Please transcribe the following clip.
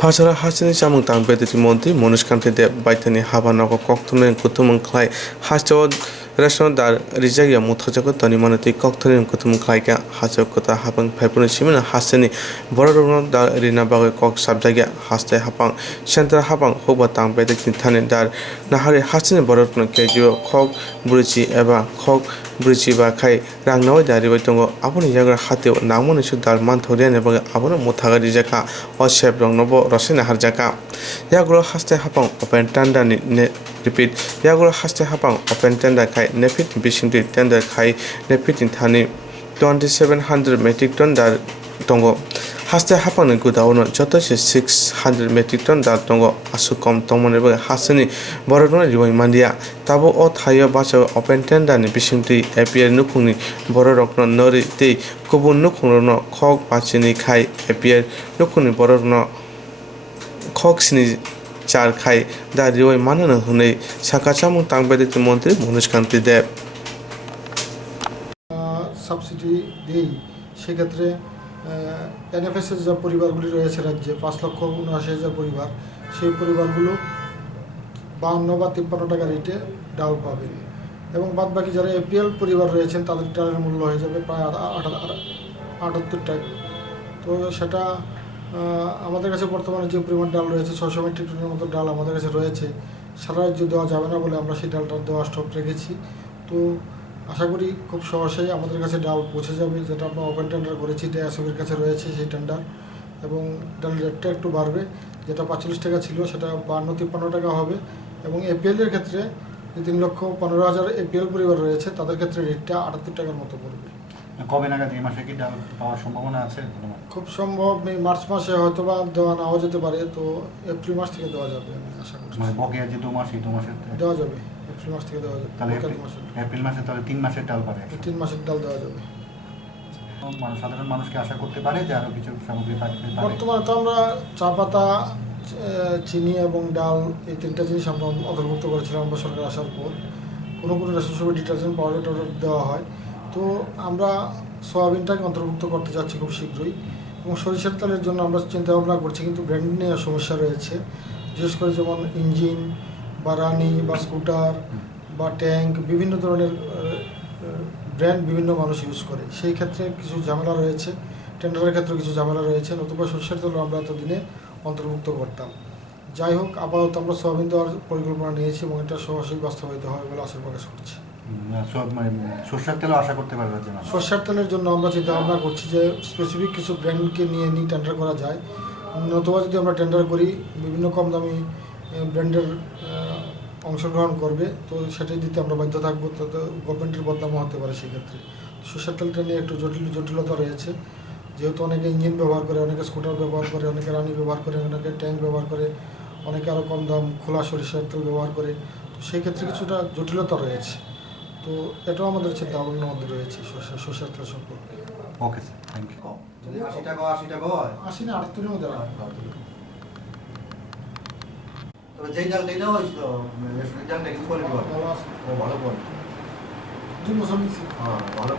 Pasara Hasani Chamung Montrini Khuktwi II Habanoko khwnai Rationno Rationno dar Rijaya mwthakjakha tani Khuktwi Hachokota Hapang Pipun Simina Hasani Bororno dar Rina Bagai Kok Sabjagya Haste Hapang Center Hapang Hoba Tangbedi Tane dar Nahari Hasani Bororno Kejo Kok Bruchi Eva Kok Bruchi Bakai Rangnoi dari Batongo Abuni Jagar Hatio Namon Sudar Manthorian Ebaga Abuna mwthakjakha or Shebrong Nobo Rationno Harjaka Yagro Haste Hapang Open Tanda repeat Yagro Haste Hapang Open Tanda Kai Nepit Bishing Tender Kai Nepit in Tani 2700 metric ton dar Tongo Haste Hapang and Gudawono Jotosh 600 metric ton dar Tongo Asukom Tomoneba Hasani Borodona Riwai Mandia Tabo o Tayo Bacho Open Tanda and Bishing appear Nukuni Borodokno Nori Day Kubun Nukuno Kok Pachini Kai appear Nukuni Borodno Koksini Char Kai that Riwai Manana Hune Sakachamung Montrini Khuktwi II subsidy দেই সেক্ষেত্রে এনএফএসের যে পরিবারগুলি রয়েছে রাজ্যে 5,79,000 পরিবার সেই পরিবারগুলো 52 বা 53 টাকা রেটে ডাল পাবেন এবং বাদবাকি যারা এপিএল পরিবার রয়েছেন তাদের ডালের মূল্য হয়ে যাবে প্রায় 78 টাকা। তো সেটা আমাদের কাছে বর্তমানে যে পরিমাণ ডাল রয়েছে 600 মেট্রিক টনের মতো ডাল আমাদের কাছে রয়েছে, সারা রাজ্যে দেওয়া যাবে না বলে আমরা সেই ডালটা দেওয়া স্টক রেখেছি। তো আশা করি খুব সহজেই আমাদের কাছে ডাল পৌঁছে যাবে, যেটা আমরা ওপেন টেন্ডার করেছি ডিএসওবির কাছে রয়েছে সেই টেন্ডার, এবং ডালের রেটটা একটু বাড়বে, যেটা 45 টাকা ছিল সেটা 52-53 টাকা হবে। এবং এপিএলের ক্ষেত্রে যে 3,15,000 এপিএল পরিবার রয়েছে তাদের ক্ষেত্রে রেটটা 78 টাকার মতো পড়বে। কবে নাগাদ এই মাসে কি ডাল পাওয়ার সম্ভাবনা আছে? খুব সম্ভব মার্চ মাসে হয়তো বা দেওয়া নাও যেতে পারে, তো এপ্রিল মাস থেকে দেওয়া যাবে আমি আশা করছি। মানে বকেয়া যে 2 মাস এই 2 মাসের দেওয়া যাবে, এপ্রিল মাস থেকে দেওয়া যাবে। তাহলে এপ্রিল মাসে তাহলে 3 মাসের ডাল পাবে, 3 মাসের ডাল দেওয়া যাবে। সাধারণ মানুষকে আশা করতে পারে যে আরও কিছু সামগ্রী থাকবে। বর্তমানে তো আমরা চা পাতা, চিনি এবং ডাল এই 3টা জিনিস আমরা অন্তর্ভুক্ত করেছিলাম আমরা সরকার আসার পর। কোনো রেশন শপে ডিটারজেন্ট পাউডার টাউডার দেওয়া হয়, তো আমরা সয়াবিনটাকে অন্তর্ভুক্ত করতে যাচ্ছি খুব শীঘ্রই। এবং সরিষার তেলের জন্য আমরা চিন্তা ভাবনা করছি, কিন্তু ব্র্যান্ড নিয়ে সমস্যা রয়েছে, বিশেষ করে যেমন ইঞ্জিন বা রানি বা স্কুটার বা ট্যাঙ্ক বিভিন্ন ধরনের ব্র্যান্ড বিভিন্ন মানুষ ইউজ করে, সেই ক্ষেত্রে কিছু ঝামেলা রয়েছে, টেন্ডারের ক্ষেত্রে কিছু ঝামেলা রয়েছে। নতুবা সরিষার তেল আমরা এতদিনে অন্তর্ভুক্ত করতাম। যাই হোক, আপাতত আমরা সয়াবিন দেওয়ার পরিকল্পনা নিয়েছি এবং এটা সহজেই বাস্তবায়িত হবে বলে আশা প্রকাশ করছি। সরষের তেলও আশা করতে পারবে? সরষের তেলের জন্য আমরা চিন্তা ভাবনা করছি যে স্পেসিফিক কিছু ব্র্যান্ডকে নিয়ে টেন্ডার করা যায়, নতুবা যদি আমরা টেন্ডার করি বিভিন্ন কম দামি ব্র্যান্ডের অংশগ্রহণ করবে, তো সেটাই দিতে আমরা বাধ্য থাকবো, তো গভর্নমেন্টের বদনামও হতে পারে সেক্ষেত্রে। সরষের তেলটা নিয়ে একটু জটিলতা রয়েছে, যেহেতু অনেকে ইঞ্জিন ব্যবহার করে, অনেকে স্কুটার ব্যবহার করে, অনেকে রানি ব্যবহার করে, অনেকে ট্যাঙ্ক ব্যবহার করে, অনেকে আরও কম দাম খোলা সরিষার তেল ব্যবহার করে, তো সেই ক্ষেত্রে কিছুটা জটিলতা রয়েছে। তো এটাও আমাদের চিন্তা ভাবনার মধ্যে রয়েছে সরষের তেল সম্পর্কে। Okay sir, thank you. 80 টাকা 80 না 78 মধ্যে তবে যেই ডালটাই নেওয়া হয়েছিল ডালটা কিন্তু কোয়ালিটি ভালো, ভালো কোয়ালিটি। 2 বছর নিচ্ছি। হ্যাঁ ভালো।